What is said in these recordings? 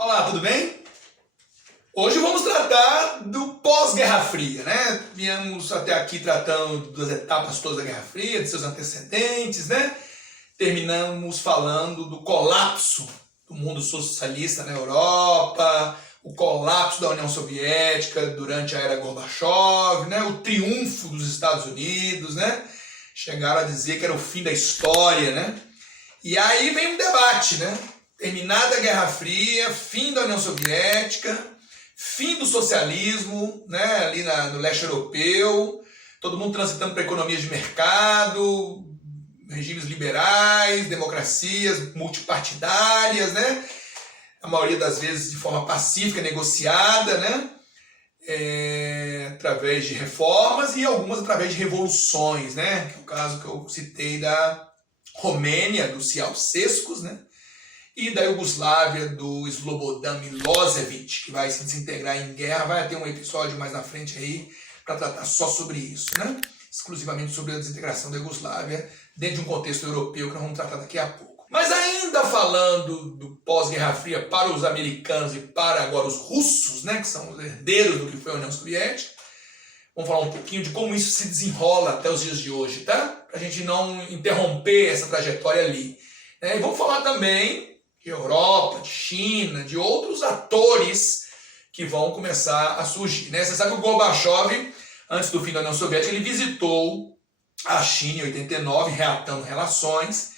Olá, tudo bem? Hoje vamos tratar do pós-Guerra Fria, né? Viemos até aqui tratando das etapas todas da Guerra Fria, de seus antecedentes, né? Terminamos falando do colapso do mundo socialista na Europa, o colapso da União Soviética durante a era Gorbachev, né? O triunfo dos Estados Unidos, né? Chegaram a dizer que era o fim da história, né? E aí vem um debate, né? Terminada a Guerra Fria, fim da União Soviética, fim do socialismo, né, ali no leste europeu, todo mundo transitando para economias de mercado, regimes liberais, democracias multipartidárias, né, a maioria das vezes de forma pacífica, negociada, né, através de reformas e algumas através de revoluções, né, que é o caso que eu citei da Romênia, do Ceausescu, né, e da Iugoslávia, do Slobodan Milosevic, que vai se desintegrar em guerra. Vai ter um episódio mais na frente aí para tratar só sobre isso, né? Exclusivamente sobre a desintegração da Iugoslávia dentro de um contexto europeu que nós vamos tratar daqui a pouco. Mas ainda falando do pós-Guerra Fria para os americanos e para agora os russos, né, que são os herdeiros do que foi a União Soviética, vamos falar um pouquinho de como isso se desenrola até os dias de hoje, tá? Para a gente não interromper essa trajetória ali. E vamos falar também de Europa, de China, de outros atores que vão começar a surgir, né? Você sabe que o Gorbachev, antes do fim da União Soviética, ele visitou a China em 89, reatando relações,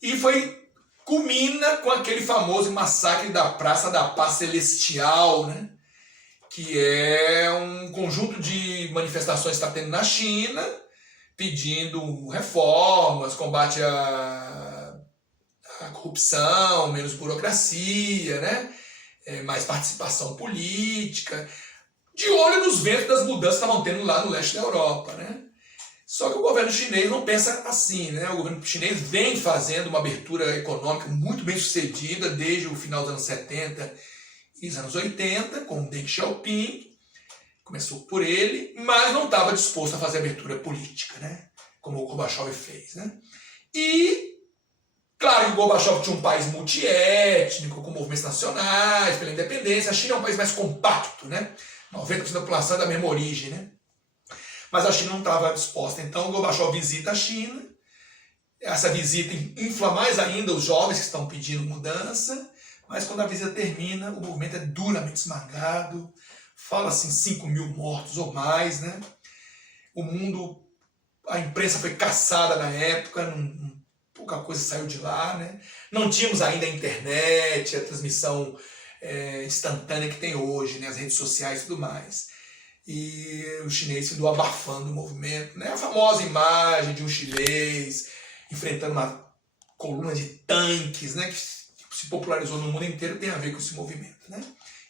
e culmina com aquele famoso massacre da Praça da Paz Celestial, né? Que é um conjunto de manifestações que está tendo na China, pedindo reformas, combate a corrupção, menos burocracia, né? Mais participação política, de olho nos ventos das mudanças que estavam tendo lá no leste da Europa, né? Só que o governo chinês não pensa assim, né? O governo chinês vem fazendo uma abertura econômica muito bem sucedida desde o final dos anos 70 e os anos 80, com o Deng Xiaoping, começou por ele, mas não estava disposto a fazer abertura política, né? Como o Gorbachev fez, né? E claro que o Gorbachev tinha um país multiétnico, com movimentos nacionais, pela independência. A China é um país mais compacto, né? 90% da população é da mesma origem, né? Mas a China não estava disposta. Então o Gorbachev visita a China. Essa visita infla mais ainda os jovens que estão pedindo mudança. Mas quando a visita termina, o movimento é duramente esmagado. Fala-se em 5 mil mortos ou mais, né? O mundo, a imprensa foi caçada na época, pouca coisa saiu de lá, né? Não tínhamos ainda a internet, a transmissão instantânea que tem hoje, né? As redes sociais e tudo mais. E o chinês andou abafando o movimento, né? A famosa imagem de um chinês enfrentando uma coluna de tanques, né? Que se popularizou no mundo inteiro, tem a ver com esse movimento, né?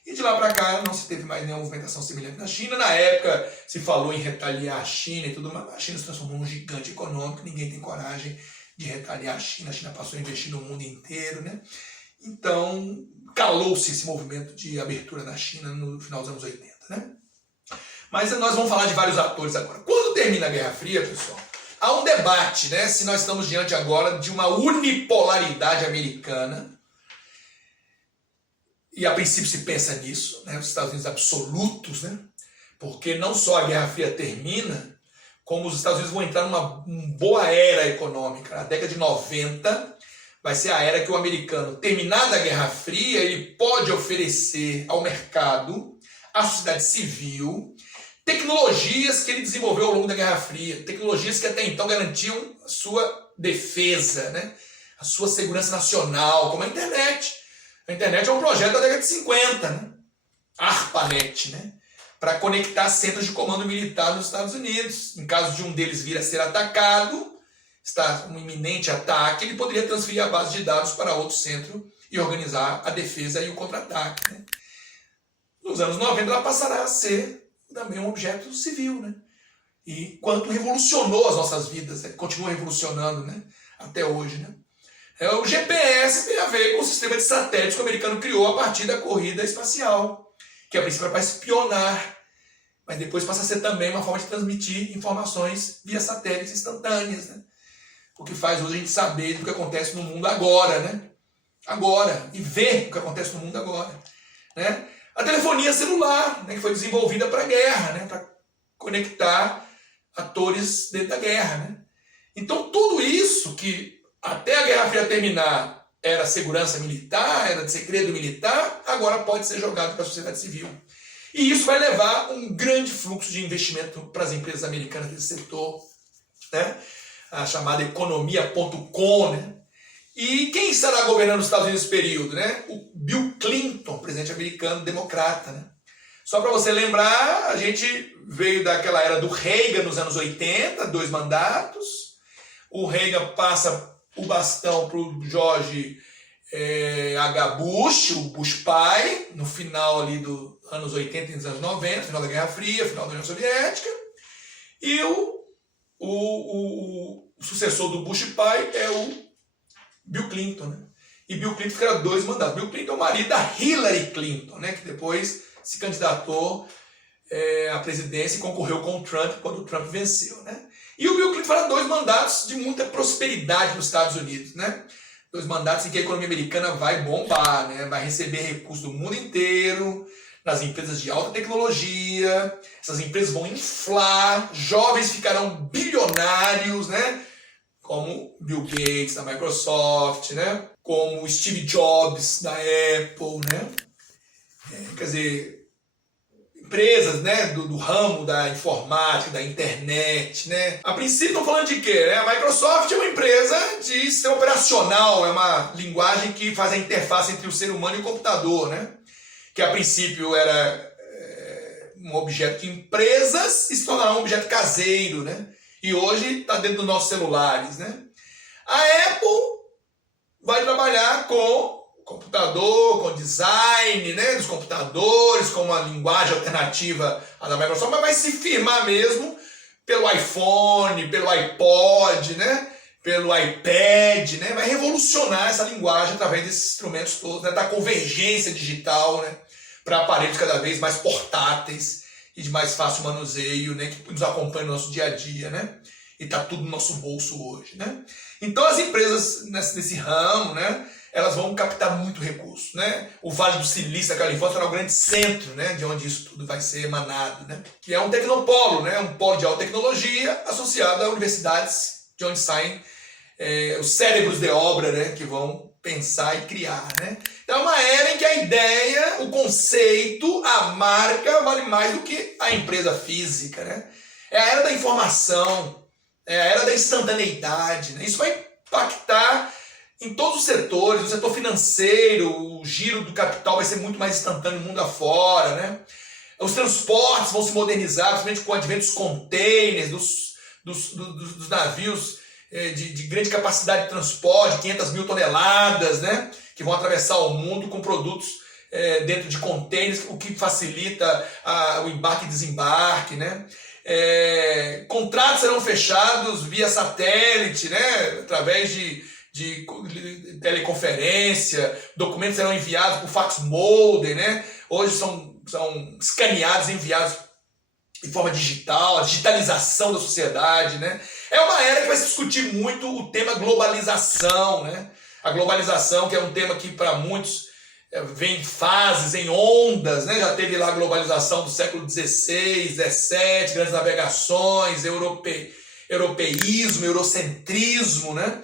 E de lá para cá não se teve mais nenhuma movimentação semelhante na China. Na época se falou em retaliar a China e tudo mais. A China se transformou num gigante econômico, ninguém tem coragem de retaliar a China passou a investir no mundo inteiro, né? Então, calou-se esse movimento de abertura na China no final dos anos 80, né? Mas nós vamos falar de vários atores agora. Quando termina a Guerra Fria, pessoal, há um debate, né? Se nós estamos diante agora de uma unipolaridade americana, e a princípio se pensa nisso, né? Os Estados Unidos absolutos, né? Porque não só a Guerra Fria termina, como os Estados Unidos vão entrar numa boa era econômica. A década de 90 vai ser a era que o americano, terminada a Guerra Fria, ele pode oferecer ao mercado, à sociedade civil, tecnologias que ele desenvolveu ao longo da Guerra Fria, tecnologias que até então garantiam a sua defesa, né? A sua segurança nacional, como a internet. A internet é um projeto da década de 50, né? ARPANET, né? Para conectar centros de comando militar nos Estados Unidos. Em caso de um deles vir a ser atacado, está um iminente ataque, ele poderia transferir a base de dados para outro centro e organizar a defesa e o contra-ataque, né? Nos anos 90 ela passará a ser também um objeto civil, né? E quanto revolucionou as nossas vidas, né? Continua revolucionando, né? Até hoje, né? O GPS tem a ver com o sistema de satélites que o americano criou a partir da corrida espacial, que a princípio era para espionar, mas depois passa a ser também uma forma de transmitir informações via satélites instantâneas, né? O que faz hoje a gente saber do que acontece no mundo agora, né? agora e ver o que acontece no mundo agora, né? A telefonia celular, né, que foi desenvolvida para a guerra, né, para conectar atores dentro da guerra, né? Então tudo isso que até a Guerra Fria terminar era segurança militar, era de segredo militar, agora pode ser jogado para a sociedade civil. E isso vai levar um grande fluxo de investimento para as empresas americanas desse setor, né? A chamada economia.com, né? E quem estará governando os Estados Unidos nesse período, né? O Bill Clinton, presidente americano, democrata, né? Só para você lembrar, a gente veio daquela era do Reagan nos anos 80, 2 mandatos. O Reagan passa o bastão para o George H. Bush, o Bush pai, no final ali dos anos 80 e dos anos 90, final da Guerra Fria, final da União Soviética. E o sucessor do Bush pai é o Bill Clinton, né? E Bill Clinton ficará 2 mandatos. Bill Clinton é o marido da Hillary Clinton, né? Que depois se candidatou à presidência e concorreu com o Trump quando o Trump venceu, né? E o Bill Clinton fará 2 mandatos de muita prosperidade nos Estados Unidos, né? 2 mandatos em que a economia americana vai bombar, né? Vai receber recursos do mundo inteiro, nas empresas de alta tecnologia, essas empresas vão inflar, jovens ficarão bilionários, né? Como Bill Gates da Microsoft, né? Como Steve Jobs da Apple, né? Quer dizer, empresas, né, do ramo da informática, da internet, né? A princípio estão falando de quê? Né? A Microsoft é uma empresa de sistema operacional, é uma linguagem que faz a interface entre o ser humano e o computador, né? Que a princípio era um objeto de empresas e se tornará um objeto caseiro, né? E hoje está dentro dos nossos celulares, né? A Apple vai trabalhar com computador, com design, né, dos computadores, com uma linguagem alternativa à da Microsoft, mas vai se firmar mesmo pelo iPhone, pelo iPod, né, pelo iPad, né, vai revolucionar essa linguagem através desses instrumentos todos, né, da convergência digital, né, para aparelhos cada vez mais portáteis e de mais fácil manuseio, né, que nos acompanham no nosso dia a dia, né, e está tudo no nosso bolso hoje, né. Então as empresas nesse ramo, né, elas vão captar muito recurso, né? O Vale do Silício da Califórnia será o grande centro, né, de onde isso tudo vai ser emanado, né? Que é um tecnopolo, né? Um polo de alta tecnologia associado a universidades de onde saem os cérebros de obra, né, que vão pensar e criar, né? Então é uma era em que a ideia, o conceito, a marca vale mais do que a empresa física, né? É a era da informação, é a era da instantaneidade, né? Isso vai impactar em todos os setores, no setor financeiro, o giro do capital vai ser muito mais instantâneo mundo afora, né? Os transportes vão se modernizar, principalmente com o advento dos containers, dos navios de grande capacidade de transporte, 500 mil toneladas, né? Que vão atravessar o mundo com produtos dentro de containers, o que facilita o embarque e desembarque, né? Contratos serão fechados via satélite, né? Através de teleconferência, documentos serão enviados por fax molder, né? Hoje são escaneados e enviados de forma digital, a digitalização da sociedade, né? É uma era que vai se discutir muito o tema globalização, né? A globalização, que é um tema que para muitos vem em fases, em ondas, né? Já teve lá a globalização do século XVI, XVII, grandes navegações, europeísmo, eurocentrismo, né?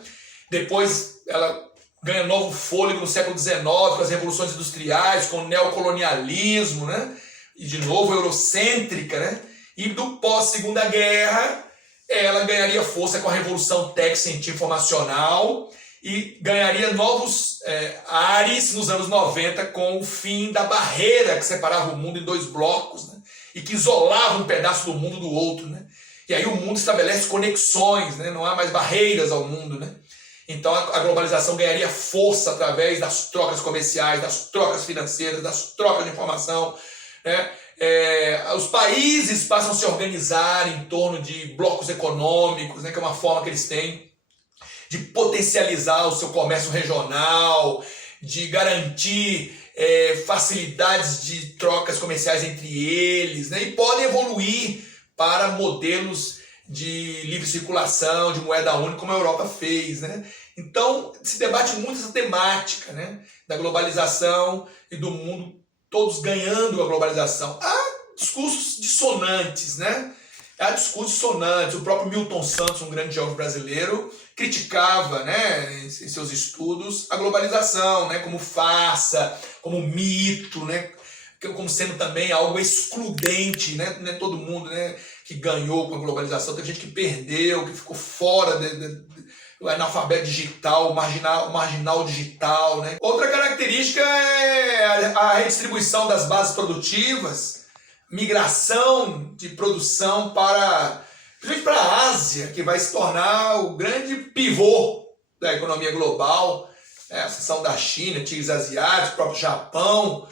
Depois ela ganha novo fôlego no século XIX, com as revoluções industriais, com o neocolonialismo, né? E de novo eurocêntrica, né? E do pós-segunda guerra, ela ganharia força com a revolução técnico informacional e ganharia novos ares nos anos 90 com o fim da barreira que separava o mundo em 2 blocos, né? E que isolava um pedaço do mundo do outro, né? E aí o mundo estabelece conexões, né? Não há mais barreiras ao mundo, né? Então a globalização ganharia força através das trocas comerciais, das trocas financeiras, das trocas de informação, né? Os países passam a se organizar em torno de blocos econômicos, né? Que é uma forma que eles têm de potencializar o seu comércio regional, de garantir facilidades de trocas comerciais entre eles, né? E podem evoluir para modelos de livre circulação, de moeda única, como a Europa fez, né? Então, se debate muito essa temática, né, da globalização e do mundo todos ganhando a globalização. Há discursos dissonantes, né? Há discursos dissonantes. O próprio Milton Santos, um grande geógrafo brasileiro, criticava, né, em seus estudos a globalização, né, como farsa, como mito, né, como sendo também algo excludente, né? Não é todo mundo, né, que ganhou com a globalização, tem gente que perdeu, que ficou fora o analfabeto digital, o marginal digital, né? Outra característica é a redistribuição das bases produtivas, migração de produção principalmente para a Ásia, que vai se tornar o grande pivô da economia global, né? A seção da China, tigres asiáticos, o próprio Japão,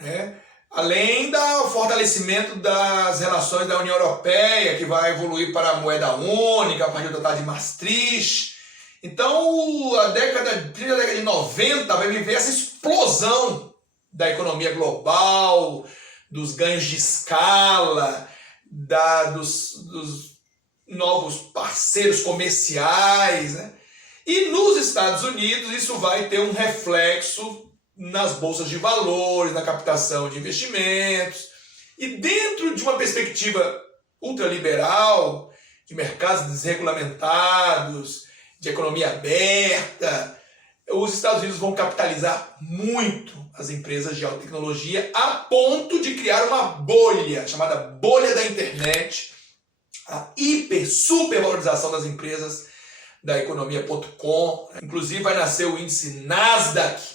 né? Além do fortalecimento das relações da União Europeia, que vai evoluir para a moeda única a partir do Tratado de Maastricht. Então, a década de 90 vai viver essa explosão da economia global, dos ganhos de escala, dos novos parceiros comerciais, né? E nos Estados Unidos isso vai ter um reflexo nas bolsas de valores, na captação de investimentos. E dentro de uma perspectiva ultraliberal, de mercados desregulamentados, de economia aberta, os Estados Unidos vão capitalizar muito as empresas de alta tecnologia a ponto de criar uma bolha, chamada bolha da internet, a supervalorização das empresas da economia.com. Inclusive vai nascer o índice Nasdaq,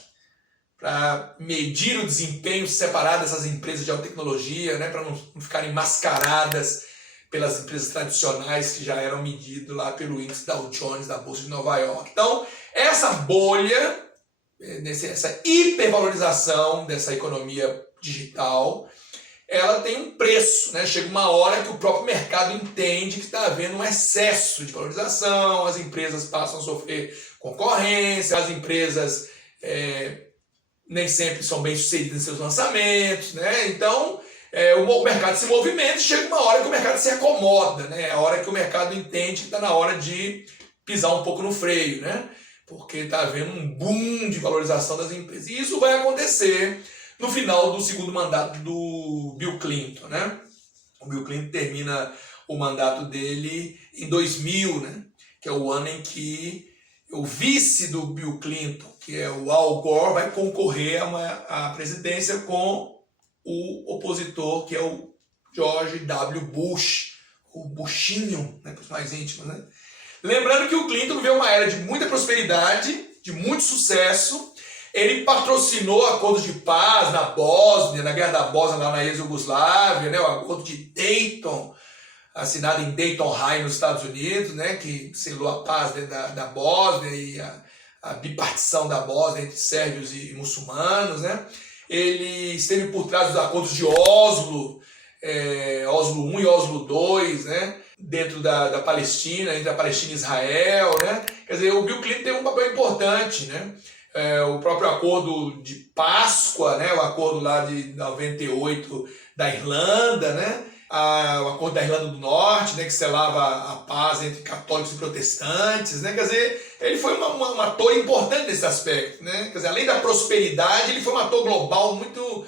para medir o desempenho separado dessas empresas de alta tecnologia, né, para não ficarem mascaradas pelas empresas tradicionais que já eram medidas lá pelo índice Dow Jones da Bolsa de Nova York. Então, essa bolha, essa hipervalorização dessa economia digital, ela tem um preço, né? Chega uma hora que o próprio mercado entende que está havendo um excesso de valorização, as empresas passam a sofrer concorrência, as empresas nem sempre são bem sucedidas em seus lançamentos, né? Então, o mercado se movimenta e chega uma hora que o mercado se acomoda, né? A hora que o mercado entende que está na hora de pisar um pouco no freio, né? Porque está havendo um boom de valorização das empresas. E isso vai acontecer no final do segundo mandato do Bill Clinton, né? O Bill Clinton termina o mandato dele em 2000, né? Que é o ano em que o vice do Bill Clinton, que é o Al Gore, vai concorrer à presidência com o opositor, que é o George W. Bush, o Bushinho, né, para os mais íntimos, né? Lembrando que o Clinton viveu uma era de muita prosperidade, de muito sucesso. Ele patrocinou acordos de paz na Bósnia, na Guerra da Bósnia, lá na ex-Yugoslávia, né, o acordo de Dayton, assinado em Dayton High, nos Estados Unidos, né, que selou a paz dentro da Bósnia e a bipartição da Bósnia entre sérvios e muçulmanos, né? Ele esteve por trás dos acordos de Oslo, Oslo I e Oslo II, né? Dentro da Palestina, entre a Palestina e Israel, né? Quer dizer, o Bill Clinton tem um papel importante, né? O próprio acordo de Páscoa, né? O acordo lá de 98 da Irlanda, né? O acordo da Irlanda do Norte, né, que selava a paz entre católicos e protestantes, né? Quer dizer, ele foi um ator importante nesse aspecto, né? Quer dizer, além da prosperidade, ele foi um ator global muito,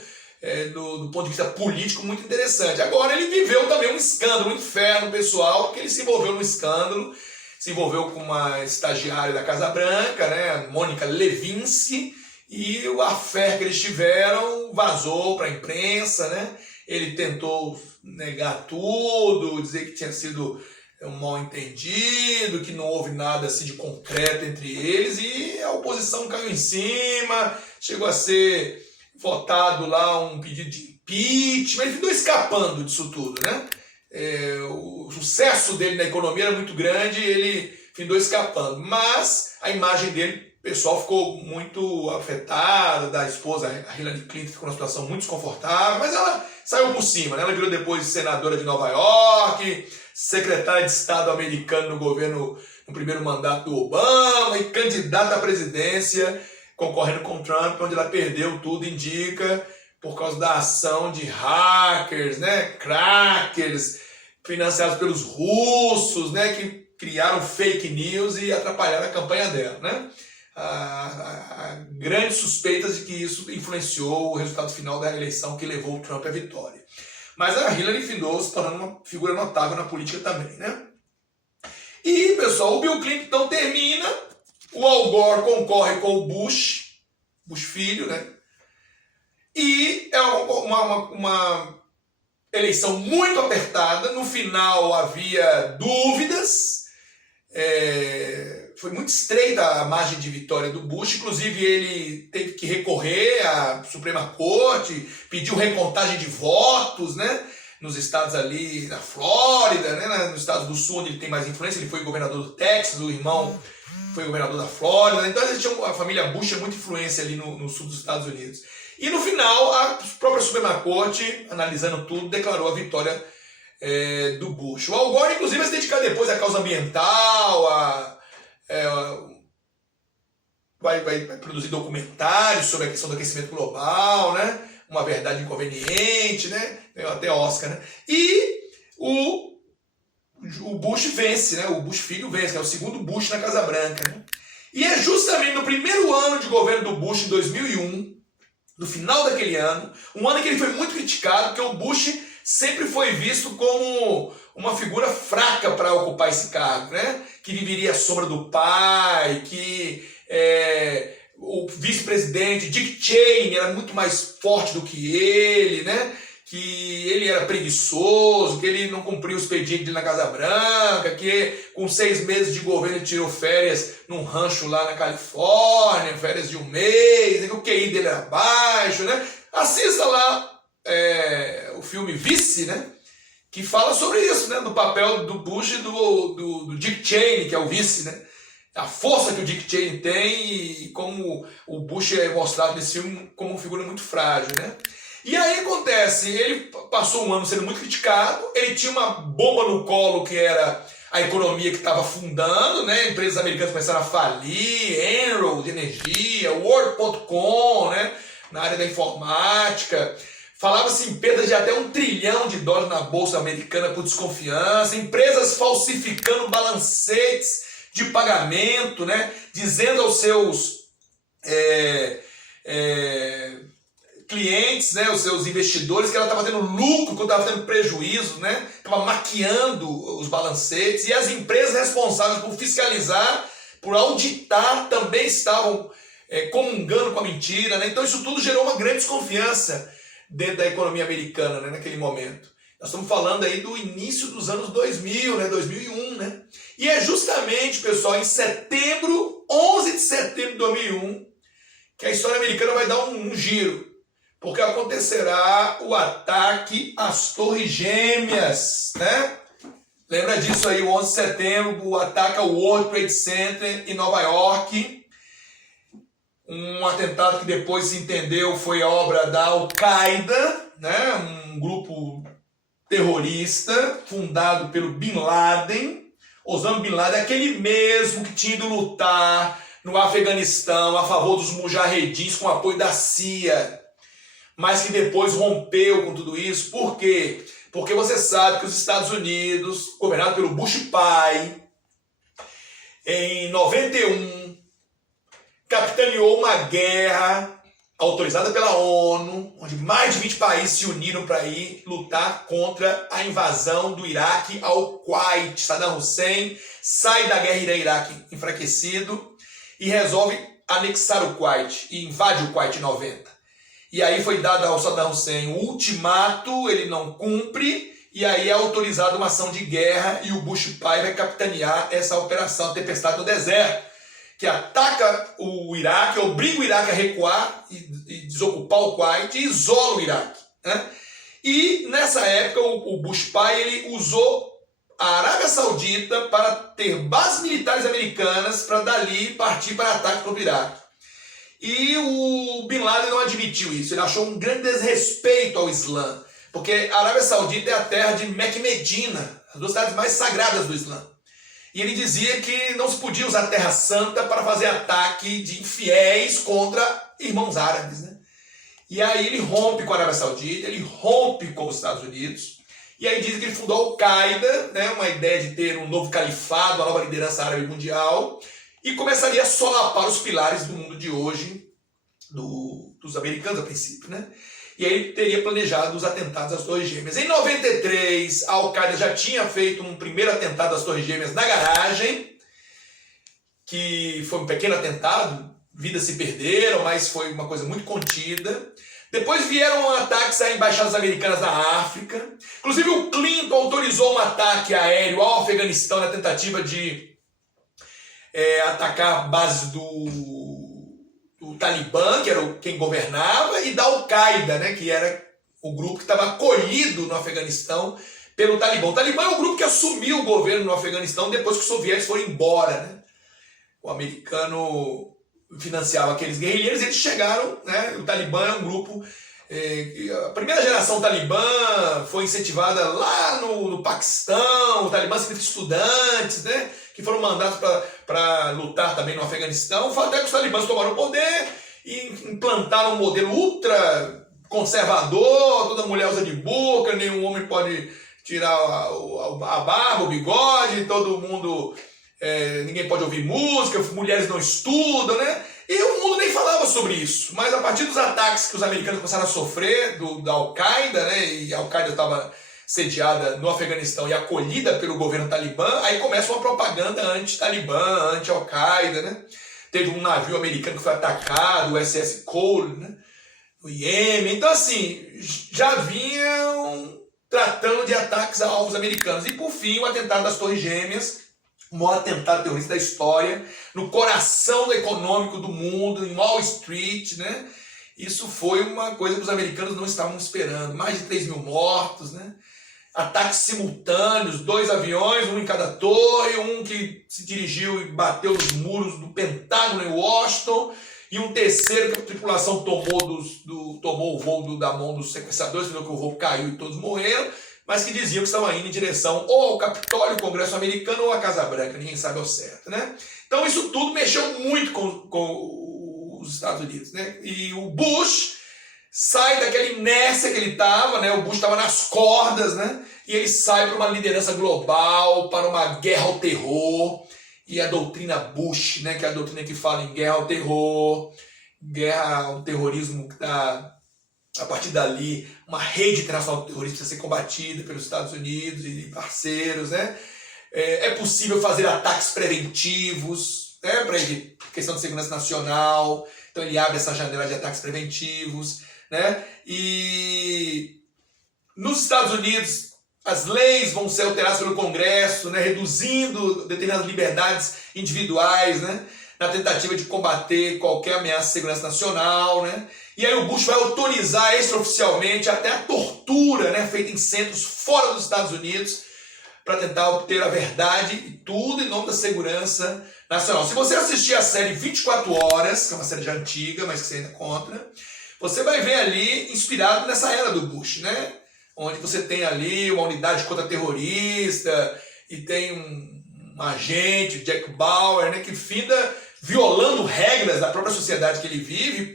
do ponto de vista político, muito interessante. Agora, ele viveu também um escândalo, um inferno pessoal, porque ele se envolveu num escândalo, se envolveu com uma estagiária da Casa Branca, né, Mônica Lewinsky, e o affair que eles tiveram vazou para a imprensa, né? Ele tentou negar tudo, dizer que tinha sido um mal-entendido, que não houve nada assim de concreto entre eles, e a oposição caiu em cima, chegou a ser votado lá um pedido de impeachment, ele ficou escapando disso tudo, né? O sucesso dele na economia era muito grande e ele findou escapando, mas a imagem dele, o pessoal ficou muito afetado, da esposa, a Hillary Clinton, ficou numa situação muito desconfortável, mas ela saiu por cima, né? Ela virou depois senadora de Nova York, secretária de Estado americano no governo, no primeiro mandato do Obama, e candidata à presidência, concorrendo com Trump, onde ela perdeu tudo, indica, por causa da ação de hackers, né? Crackers, financiados pelos russos, né? Que criaram fake news e atrapalharam a campanha dela, né? Há grandes suspeitas de que isso influenciou o resultado final da eleição que levou o Trump à vitória. Mas a Hillary findou se tornando uma figura notável na política também, né? E, pessoal, o Bill Clinton então termina, o Al Gore concorre com o Bush filho, né? E é uma eleição muito apertada. No final havia dúvidas. Foi muito estreita a margem de vitória do Bush. Inclusive ele teve que recorrer à Suprema Corte, pediu recontagem de votos, né? Nos estados ali da Flórida, né? Nos estados do sul onde ele tem mais influência. Ele foi governador do Texas, o irmão foi governador da Flórida. Então a família Bush tinha muita influência ali no sul dos Estados Unidos. E no final, a própria Suprema Corte, analisando tudo, declarou a vitória do Bush. O Al Gore, inclusive, vai se dedicar depois à causa ambiental, vai produzir documentários sobre a questão do aquecimento global, né? Uma verdade inconveniente, né? Ganhou até Oscar, né? E o Bush vence, né? O Bush filho vence, que é o segundo Bush na Casa Branca, né? E é justamente no primeiro ano de governo do Bush, em 2001, no final daquele ano, um ano em que ele foi muito criticado, porque o Bush sempre foi visto como uma figura fraca para ocupar esse cargo, né? Que viveria à sombra do pai, que o vice-presidente Dick Cheney era muito mais forte do que ele, né? Que ele era preguiçoso, que ele não cumpriu o expediente dele na Casa Branca, que com 6 meses de governo ele tirou férias num rancho lá na Califórnia, férias de 1 mês, que o QI dele era baixo, né? Assista lá o filme Vice, né? Que fala sobre isso, né? Do papel do Bush e do Dick Cheney, que é o vice, né? A força que o Dick Cheney tem e como o Bush é mostrado nesse filme como uma figura muito frágil, né? E aí acontece, ele passou um ano sendo muito criticado, ele tinha uma bomba no colo que era a economia que estava afundando, né? Empresas americanas começaram a falir, Enron de energia, Word.com, né? Na área da informática. Falava-se em perda de até $1 trilhão na Bolsa Americana por desconfiança, empresas falsificando balancetes de pagamento, né? Dizendo aos seus clientes, né, os seus investidores, que ela estava tendo lucro, que estava tendo prejuízo, né, estava maquiando os balancetes, e as empresas responsáveis por fiscalizar, por auditar, também estavam comungando com a mentira, né? Então isso tudo gerou uma grande desconfiança dentro da economia americana, né, naquele momento. Nós estamos falando aí do início dos anos 2000, né, 2001, né? E é justamente, pessoal, em 11 de setembro de 2001, que a história americana vai dar um giro. Porque acontecerá o ataque às Torres Gêmeas, né? Lembra disso aí, o 11 de setembro, o ataque ao World Trade Center em Nova York. Um atentado que depois se entendeu foi obra da Al-Qaeda, né? Um grupo terrorista fundado pelo Bin Laden. Osama Bin Laden é aquele mesmo que tinha ido lutar no Afeganistão a favor dos mujahedins com apoio da CIA, mas que depois rompeu com tudo isso. Por quê? Porque você sabe que os Estados Unidos, governado pelo Bush pai, em 91, capitaneou uma guerra autorizada pela ONU, onde mais de 20 países se uniram para ir lutar contra a invasão do Iraque ao Kuwait. Saddam Hussein sai da guerra Irã-Iraque enfraquecido e resolve anexar o Kuwait e invade o Kuwait em 90. E aí foi dado ao Saddam Hussein um ultimato, ele não cumpre, e aí é autorizada uma ação de guerra e o Bush pai vai capitanear essa operação Tempestade no Deserto, que ataca o Iraque, obriga o Iraque a recuar e desocupar o Kuwait e isola o Iraque, né? E nessa época o Bush pai ele usou a Arábia Saudita para ter bases militares americanas para dali partir para ataque contra o Iraque. E o Bin Laden não admitiu isso, ele achou um grande desrespeito ao Islã, porque a Arábia Saudita é a terra de Meca e Medina, as 2 cidades mais sagradas do Islã. E ele dizia que não se podia usar a Terra Santa para fazer ataque de infiéis contra irmãos árabes, né? E aí ele rompe com a Arábia Saudita, ele rompe com os Estados Unidos, E aí dizem que ele fundou a Al-Qaeda, né, uma ideia de ter um novo califado, uma nova liderança árabe mundial, e começaria a solapar os pilares do mundo de hoje, dos americanos a princípio, né? E aí ele teria planejado os atentados às Torres Gêmeas. Em 93, a Al-Qaeda já tinha feito um primeiro atentado às Torres Gêmeas na garagem, que foi um pequeno atentado, vidas se perderam, mas foi uma coisa muito contida. Depois vieram ataques a embaixadas americanas na África. Inclusive o Clinton autorizou um ataque aéreo ao Afeganistão na tentativa de atacar bases do Talibã, que era quem governava, e da Al-Qaeda, né, que era o grupo que estava acolhido no Afeganistão pelo Talibã. O Talibã é o grupo que assumiu o governo no Afeganistão depois que os soviéticos foram embora, né? O americano financiava aqueles guerrilheiros, eles chegaram, né? O Talibã é um grupo... a primeira geração Talibã foi incentivada lá no Paquistão, o Talibã significa estudantes, né? Que foram mandados para lutar também no Afeganistão. Foi até que os talibãs tomaram o poder e implantaram um modelo ultra conservador, toda mulher usa de burca, nenhum homem pode tirar a barba, o bigode, todo mundo... ninguém pode ouvir música, mulheres não estudam, né? E o mundo nem falava sobre isso. Mas a partir dos ataques que os americanos começaram a sofrer da Al-Qaeda, né? E a Al-Qaeda estava sediada no Afeganistão e acolhida pelo governo talibã, aí começa uma propaganda anti-Talibã, anti-Al-Qaeda, né? Teve um navio americano que foi atacado, o SS Cole, né? No Iêmen. Então, assim, já vinham tratando de ataques a alvos americanos. E, por fim, o atentado das Torres Gêmeas, o maior atentado terrorista da história, no coração econômico do mundo, em Wall Street, né? Isso foi uma coisa que os americanos não estavam esperando. Mais de 3 mil mortos, né? Ataques simultâneos, 2 aviões, um em cada torre, um que se dirigiu e bateu nos muros do Pentágono em Washington, e um terceiro que a tripulação tomou o voo da mão dos sequestradores, que o voo caiu e todos morreram, mas que diziam que estavam indo em direção ou ao Capitólio, o Congresso americano, ou à Casa Branca, ninguém sabe ao certo, né? Então isso tudo mexeu muito com os Estados Unidos, né? E o Bush sai daquela inércia que ele estava, né? O Bush estava nas cordas, né? E ele sai para uma liderança global, para uma guerra ao terror, e a doutrina Bush, né? Que é a doutrina que fala em guerra ao terror, guerra ao terrorismo que está... A partir dali, uma rede internacional de terrorismo precisa ser combatida pelos Estados Unidos e parceiros, né? É possível fazer ataques preventivos, né? Para questão de segurança nacional. Então ele abre essa janela de ataques preventivos, né? E nos Estados Unidos, as leis vão ser alteradas pelo Congresso, né? Reduzindo determinadas liberdades individuais, né? Na tentativa de combater qualquer ameaça à segurança nacional, né? E aí o Bush vai autorizar extraoficialmente até a tortura, né, feita em centros fora dos Estados Unidos para tentar obter a verdade e tudo em nome da segurança nacional. Se você assistir a série 24 Horas, que é uma série já antiga, mas que você ainda conta, você vai ver ali inspirado nessa era do Bush, né? Onde você tem ali uma unidade contra-terrorista e tem um agente, o Jack Bauer, né, que finda violando regras da própria sociedade que ele vive,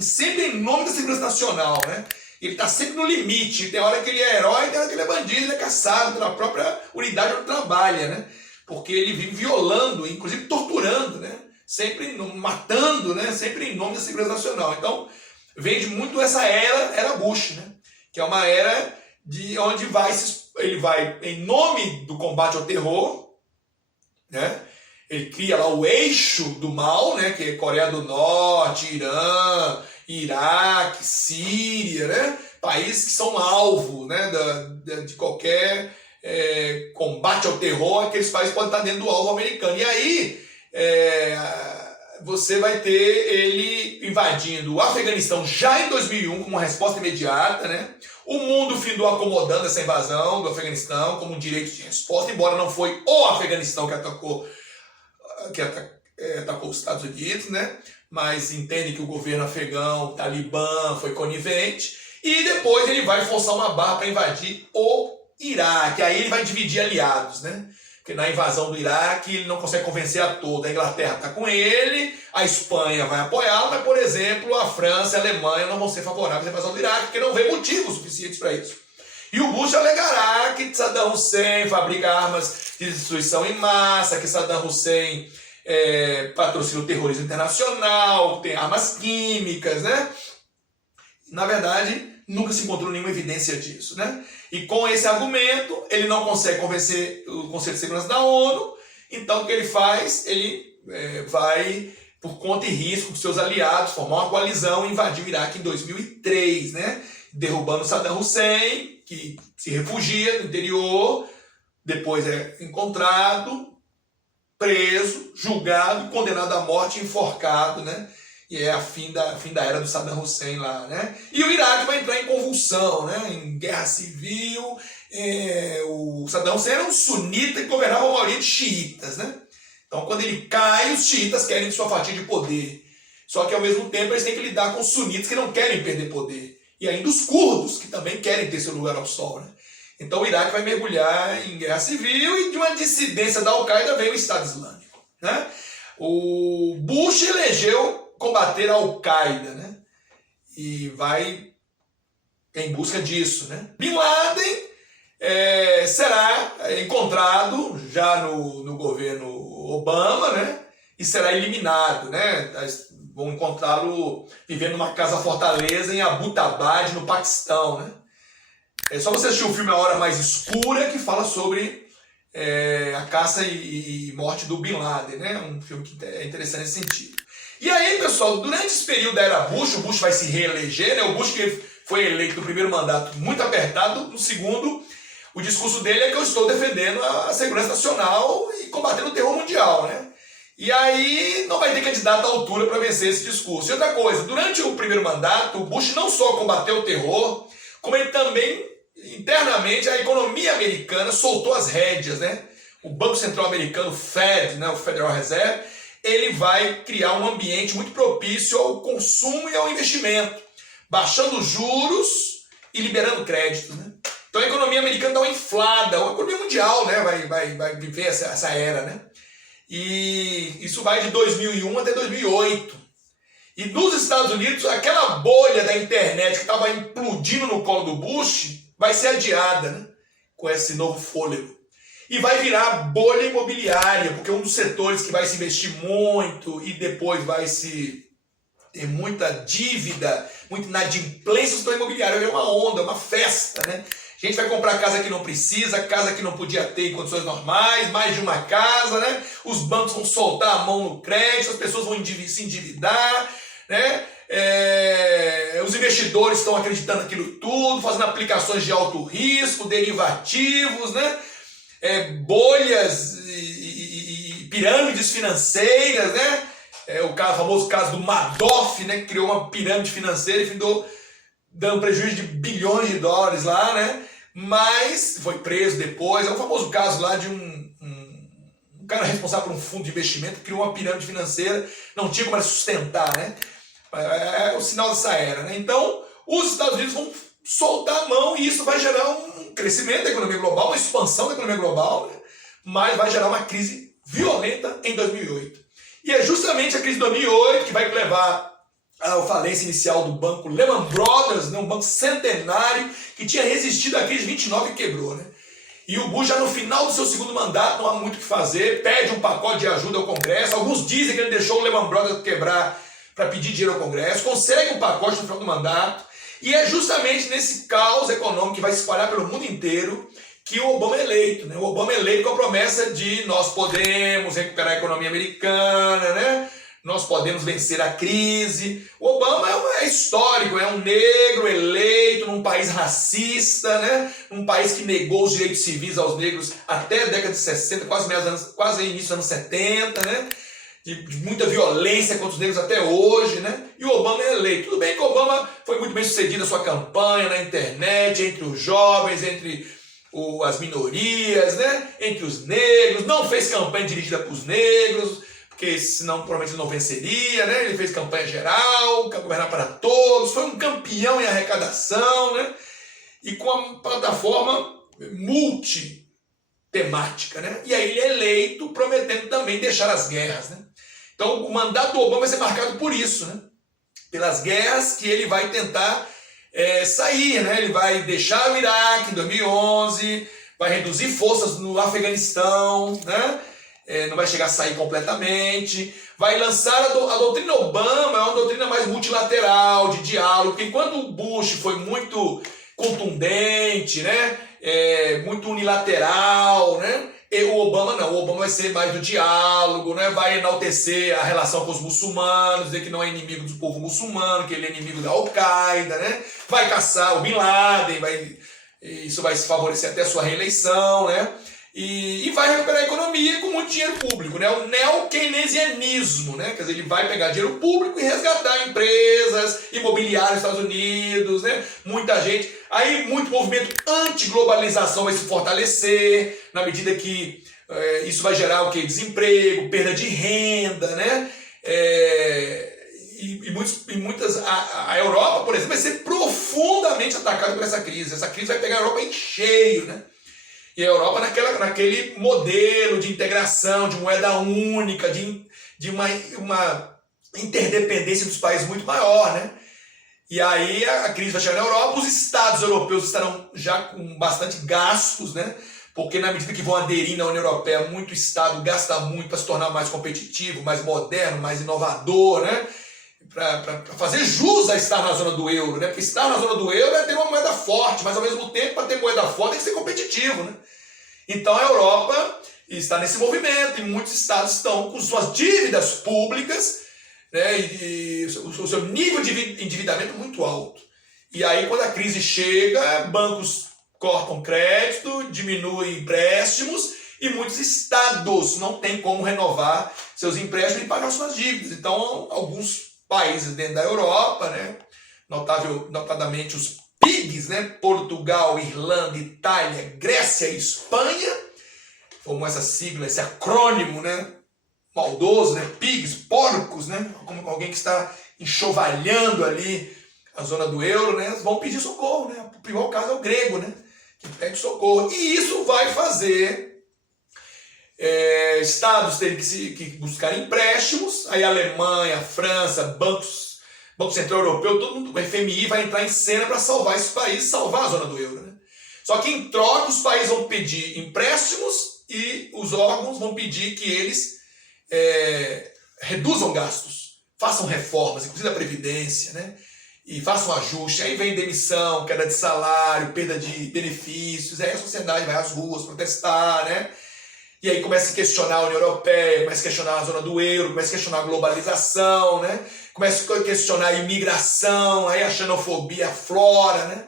sempre em nome da segurança nacional, né? Ele está sempre no limite. Tem hora que ele é herói, tem hora que ele é bandido, ele é caçado pela própria unidade onde trabalha, né? Porque ele vive violando, inclusive torturando, né? Sempre matando, né? Sempre em nome da segurança nacional. Então, vem de muito essa era Bush, né? Que é uma era de onde ele vai em nome do combate ao terror, né? Ele cria lá o eixo do mal, né, que é Coreia do Norte, Irã, Iraque, Síria, né, países que são alvo, né, de qualquer combate ao terror, aqueles países podem estar dentro do alvo americano. E aí você vai ter ele invadindo o Afeganistão já em 2001 como uma resposta imediata, né? O mundo findou acomodando essa invasão do Afeganistão como um direito de resposta, embora não foi o Afeganistão que atacou os Estados Unidos, né? Mas entende que o governo afegão, o Talibã, foi conivente, e depois ele vai forçar uma barra para invadir o Iraque. Aí ele vai dividir aliados, né? Porque na invasão do Iraque ele não consegue convencer a toda. A Inglaterra está com ele, a Espanha vai apoiá-lo, mas, por exemplo, a França e a Alemanha não vão ser favoráveis à invasão do Iraque, porque não vê motivos suficientes para isso. E o Bush alegará que Saddam Hussein fabrica armas de destruição em massa, que Saddam Hussein patrocina o terrorismo internacional, tem armas químicas, né? Na verdade, nunca se encontrou nenhuma evidência disso, né? E com esse argumento, ele não consegue convencer o Conselho de Segurança da ONU, então o que ele faz? Ele vai, por conta e risco dos seus aliados, formar uma coalizão e invadir o Iraque em 2003, né? Derrubando Saddam Hussein, que se refugia no interior, depois é encontrado, preso, julgado, condenado à morte, enforcado, né? E é a fim da era do Saddam Hussein lá, né? E o Iraque vai entrar em convulsão, né? Em guerra civil. O Saddam Hussein era um sunita que governava uma maioria de xiitas, né? Então, quando ele cai, os xiitas querem sua fatia de poder. Só que, ao mesmo tempo, eles têm que lidar com os sunitas que não querem perder poder. E ainda os curdos, que também querem ter seu lugar ao sol, né? Então, o Iraque vai mergulhar em guerra civil e de uma dissidência da Al-Qaeda veio o Estado Islâmico, né? O Bush elegeu combater a Al-Qaeda, né? E vai em busca disso, né? Bin Laden será encontrado já no governo Obama, né? E será eliminado, né? Vão encontrá-lo vivendo numa casa-fortaleza em Abbottabad, no Paquistão, né? É só você assistir o filme A Hora Mais Escura, que fala sobre a caça e morte do Bin Laden, né? Um filme que é interessante nesse sentido. E aí, pessoal, durante esse período da era Bush, o Bush vai se reeleger, né? O Bush que foi eleito no primeiro mandato muito apertado, no segundo, o discurso dele é que eu estou defendendo a segurança nacional e combatendo o terror mundial, né? E aí não vai ter candidato à altura para vencer esse discurso. E outra coisa, durante o primeiro mandato, o Bush não só combateu o terror, como ele também, internamente, a economia americana soltou as rédeas, né? O Banco Central Americano, Fed, né? O Federal Reserve, ele vai criar um ambiente muito propício ao consumo e ao investimento, baixando os juros e liberando créditos, né? Então a economia americana dá uma inflada, a economia mundial, né? vai viver essa era, né? E isso vai de 2001 até 2008. E nos Estados Unidos, aquela bolha da internet que estava implodindo no colo do Bush vai ser adiada, né? Com esse novo fôlego. E vai virar bolha imobiliária, porque é um dos setores que vai se investir muito e depois vai se ter muita dívida, muita inadimplência no setor imobiliário. É uma onda, uma festa, né? A gente vai comprar casa que não precisa, casa que não podia ter em condições normais, mais de uma casa, né? Os bancos vão soltar a mão no crédito, as pessoas vão se endividar, né? Os investidores estão acreditando naquilo tudo, fazendo aplicações de alto risco, derivativos, né? Bolhas e pirâmides financeiras, né? O famoso caso do Madoff, né? Que criou uma pirâmide financeira e findou dando prejuízo de bilhões de dólares lá, né? Mas foi preso depois. É o famoso caso lá de um cara responsável por um fundo de investimento que criou uma pirâmide financeira, não tinha como sustentar, né? É o sinal dessa era, né? Então, os Estados Unidos vão soltar a mão e isso vai gerar um crescimento da economia global, uma expansão da economia global, né? Mas vai gerar uma crise violenta em 2008. E é justamente a crise de 2008 que vai levar à falência inicial do banco Lehman Brothers, né? Um banco centenário que tinha resistido à crise de 29 e quebrou, né? E o Bush, já no final do seu segundo mandato, não há muito o que fazer, pede um pacote de ajuda ao Congresso. Alguns dizem que ele deixou o Lehman Brothers quebrar para pedir dinheiro ao Congresso, consegue um pacote no final do mandato, e é justamente nesse caos econômico que vai se espalhar pelo mundo inteiro que o Obama é eleito, né? O Obama é eleito com a promessa de nós podemos recuperar a economia americana, né? Nós podemos vencer a crise. O Obama é histórico, é um negro eleito num país racista, né? Um país que negou os direitos civis aos negros até a década de 60, quase início dos anos 70, né? De muita violência contra os negros até hoje, né? E o Obama é eleito. Tudo bem que o Obama foi muito bem sucedido na sua campanha, na internet, entre os jovens, entre as minorias, né? Entre os negros, não fez campanha dirigida para os negros, porque senão provavelmente não venceria, né? Ele fez campanha geral, governar para todos, foi um campeão em arrecadação, né? E com a plataforma multitemática, né? E aí ele é eleito prometendo também deixar as guerras, né? Então o mandato do Obama vai ser marcado por isso, né? Pelas guerras que ele vai tentar sair, né? Ele vai deixar o Iraque em 2011, vai reduzir forças no Afeganistão, né? Não vai chegar a sair completamente, vai lançar a doutrina Obama, é uma doutrina mais multilateral, de diálogo, porque enquanto o Bush foi muito contundente, né? Muito unilateral, né? E o Obama não, o Obama vai ser mais do diálogo, né? Vai enaltecer a relação com os muçulmanos, dizer que não é inimigo do povo muçulmano, que ele é inimigo da Al-Qaeda, né? Vai caçar o Bin Laden, isso vai favorecer até a sua reeleição, né? E vai recuperar a economia com muito dinheiro público, né? O neo-keynesianismo, né? Quer dizer, ele vai pegar dinheiro público e resgatar empresas, imobiliários nos Estados Unidos, né? Muita gente. Aí muito movimento anti-globalização vai se fortalecer, na medida que isso vai gerar o quê? Desemprego, perda de renda, né? A Europa, por exemplo, vai ser profundamente atacada por essa crise. Essa crise vai pegar a Europa em cheio, né? E a Europa naquele modelo de integração, de moeda única, de uma interdependência dos países muito maior, né? E aí a crise vai chegar na Europa, os estados europeus estarão já com bastante gastos, né? Porque na medida que vão aderir na União Europeia, muito estado gasta muito para se tornar mais competitivo, mais moderno, mais inovador, né? Para fazer jus a estar na zona do euro, né? Porque estar na zona do euro é ter uma moeda forte, mas ao mesmo tempo, para ter moeda forte, tem que ser competitivo, né? Então a Europa está nesse movimento e muitos estados estão com suas dívidas públicas, né? E o seu nível de endividamento muito alto. E aí, quando a crise chega, bancos cortam crédito, diminuem empréstimos e muitos estados não têm como renovar seus empréstimos e pagar suas dívidas. Então, alguns países dentro da Europa, né, notadamente os PIGs, né, Portugal, Irlanda, Itália, Grécia e Espanha, como essa sigla, esse acrônimo, né, maldoso, né, PIGs, porcos, né, como alguém que está enxovalhando ali a zona do euro, né, vão pedir socorro, né, o pior caso é o grego, né, que pede socorro. E isso vai fazer estados terem que buscar empréstimos, aí a Alemanha, a França, Banco Central Europeu, todo mundo, o FMI vai entrar em cena para salvar esse país, salvar a zona do euro, né? Só que em troca os países vão pedir empréstimos e os órgãos vão pedir que eles reduzam gastos, façam reformas, inclusive da Previdência, né? E façam ajuste, aí vem demissão, queda de salário, perda de benefícios, aí a sociedade vai às ruas protestar, né? E aí começa a questionar a União Europeia, começa a questionar a zona do euro, começa a questionar a globalização, né? Começa a questionar a imigração, aí a xenofobia aflora, né?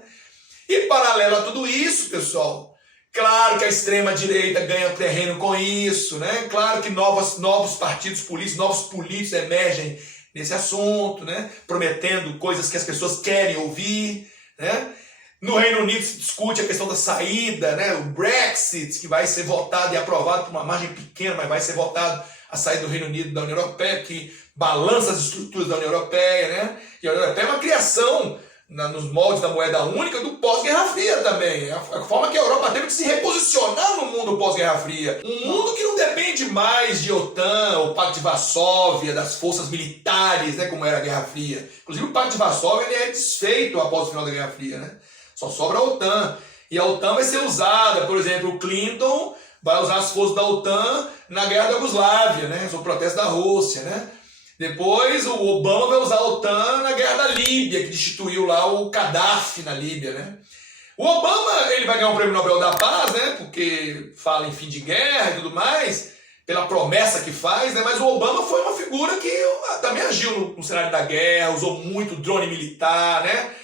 E paralelo a tudo isso, pessoal, claro que a extrema-direita ganha terreno com isso, né? Claro que novos partidos políticos, novos políticos emergem nesse assunto, né? Prometendo coisas que as pessoas querem ouvir, né? No Reino Unido se discute a questão da saída, né? O Brexit, que vai ser votado e aprovado por uma margem pequena, mas vai ser votado a saída do Reino Unido da União Europeia, que balança as estruturas da União Europeia, né? E a União Europeia é uma criação nos moldes da moeda única do pós-Guerra Fria também. A forma que a Europa teve de se reposicionar no mundo pós-Guerra Fria. Um mundo que não depende mais de OTAN, o Pacto de Varsóvia, das forças militares, né? Como era a Guerra Fria. Inclusive o Pacto de Varsóvia ele é desfeito após o final da Guerra Fria, né? Só sobra a OTAN. E a OTAN vai ser usada, por exemplo, o Clinton vai usar as forças da OTAN na guerra da Iugoslávia, né? Sobre o protesto da Rússia, né? Depois o Obama vai usar a OTAN na guerra da Líbia, que destituiu lá o Gaddafi na Líbia, né? O Obama ele vai ganhar um prêmio Nobel da Paz, né? Porque fala em fim de guerra e tudo mais, pela promessa que faz, né? Mas o Obama foi uma figura que também agiu no cenário da guerra, usou muito drone militar, né?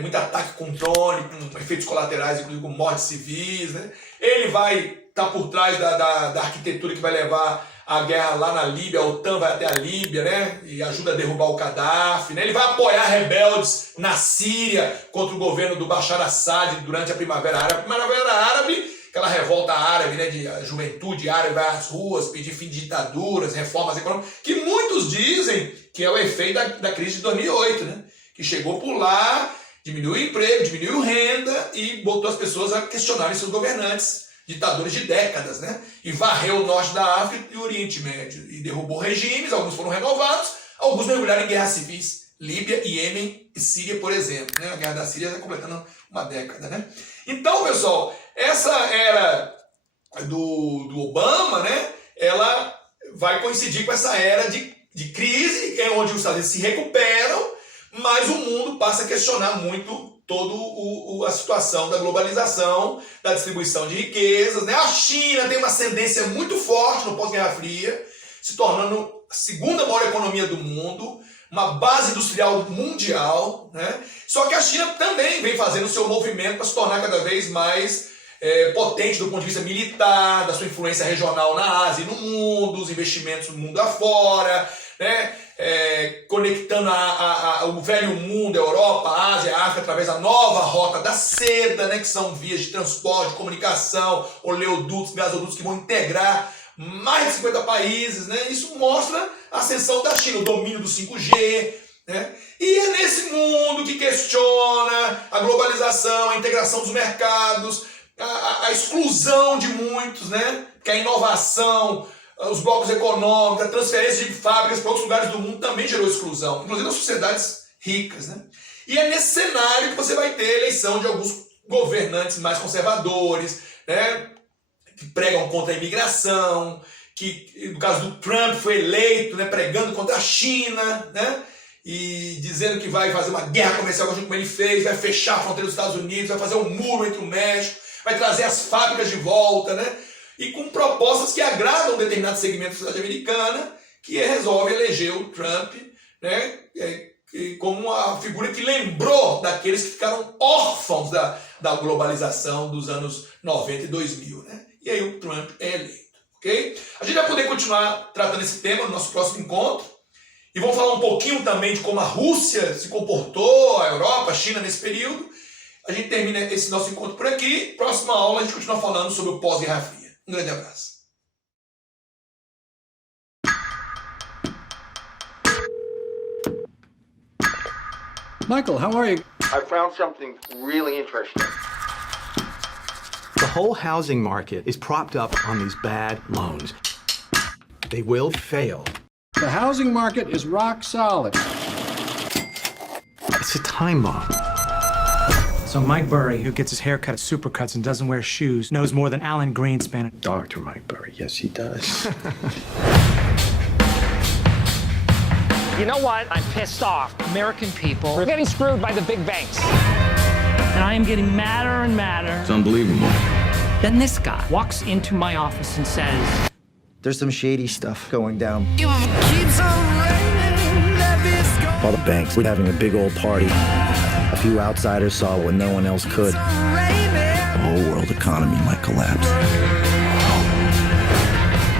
Muito ataque com drone, com efeitos colaterais, inclusive com mortes civis, né? Ele vai estar por trás da arquitetura que vai levar a guerra lá na Líbia, a OTAN vai até a Líbia, né? E ajuda a derrubar o Gaddafi, né? Ele vai apoiar rebeldes na Síria contra o governo do Bashar Assad durante a Primavera Árabe. Primavera Árabe, aquela revolta árabe, né? De a juventude árabe vai às ruas pedir fim de ditaduras, reformas econômicas, que muitos dizem que é o efeito da crise de 2008, né? Que chegou por lá, diminuiu o emprego, diminuiu renda e botou as pessoas a questionarem seus governantes, ditadores de décadas, né? E varreu o norte da África e o Oriente Médio. E derrubou regimes, alguns foram renovados, alguns mergulharam em guerras civis Líbia, Iêmen e Síria, por exemplo. Né? A guerra da Síria está completando uma década. Né? Então, pessoal, essa era do Obama, né? Ela vai coincidir com essa era de crise, onde os Estados Unidos se recuperam, mas o mundo passa a questionar muito toda a situação da globalização, da distribuição de riquezas. Né? A China tem uma ascendência muito forte no pós-Guerra Fria, se tornando a segunda maior economia do mundo, uma base industrial mundial. Né? Só que a China também vem fazendo o seu movimento para se tornar cada vez mais potente do ponto de vista militar, da sua influência regional na Ásia e no mundo, os investimentos no mundo afora, né? Conectando o velho mundo, a Europa, a Ásia, a África, através da nova rota da seda, né? Que são vias de transporte, de comunicação, oleodutos, gasodutos que vão integrar mais de 50 países. Né? Isso mostra a ascensão da China, o domínio do 5G. Né? E é nesse mundo que questiona a globalização, a integração dos mercados, a exclusão de muitos, né? Que a inovação, os blocos econômicos, a transferência de fábricas para outros lugares do mundo também gerou exclusão, inclusive nas sociedades ricas. Né? E é nesse cenário que você vai ter a eleição de alguns governantes mais conservadores, né? Que pregam contra a imigração, que no caso do Trump foi eleito, né? Pregando contra a China, né? E dizendo que vai fazer uma guerra comercial como ele fez, vai fechar a fronteira dos Estados Unidos, vai fazer um muro entre o México, vai trazer as fábricas de volta, né? E com propostas que agradam determinados segmentos da sociedade americana, que resolve eleger o Trump, né? Como uma figura que lembrou daqueles que ficaram órfãos da globalização dos anos 90 e 2000. Né? E aí o Trump é eleito. Okay? A gente vai poder continuar tratando esse tema no nosso próximo encontro. E vamos falar um pouquinho também de como a Rússia se comportou, a Europa, a China nesse período. A gente termina esse nosso encontro por aqui. Próxima aula a gente continua falando sobre o pós-Guerra Fria. Um grande abraço. Michael, how are you? I found something really interesting. The whole housing market is propped up on these bad loans. They will fail. The housing market is rock solid. It's a time bomb. So Mike Burry, who gets his hair cut at Supercuts and doesn't wear shoes, knows more than Alan Greenspan. Dr. Mike Burry, yes, he does. You know what? I'm pissed off. American people are getting screwed by the big banks. And I am getting madder and madder. It's unbelievable. Then this guy walks into my office and says, there's some shady stuff going down. All the banks were having a big old party. A few outsiders saw what no one else could. The whole world economy might collapse.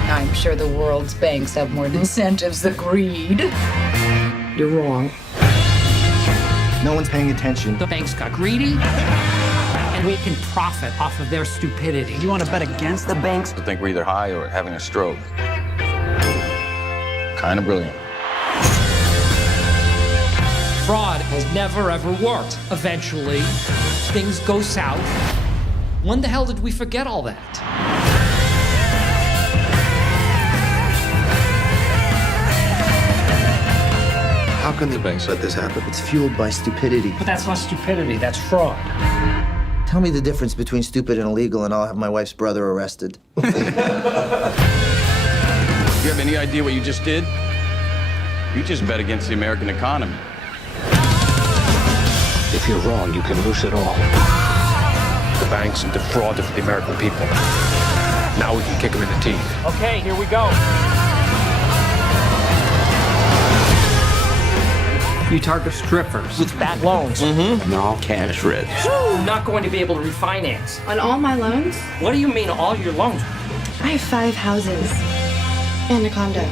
I'm sure the world's banks have more incentives than greed. you're wrong. No one's paying attention. The banks got greedy, and we can profit off of their stupidity. You want to bet against the banks? I think we're either high or having a stroke. Kind of brilliant. Fraud has never, ever worked. Eventually, things go south. When the hell did we forget all that? How can the banks let this happen? It's fueled by stupidity. But that's not stupidity, that's fraud. Tell me the difference between stupid and illegal, and I'll have my wife's brother arrested. You have any idea what you just did? You just bet against the American economy. If you're wrong, you can lose it all. The banks defrauded the American people. Now we can kick them in the teeth. Okay, here we go. You target strippers with bad loans. And they're all cash rich. I'm not going to be able to refinance. On all my loans? What do you mean, all your loans? I have 5 houses and a condo.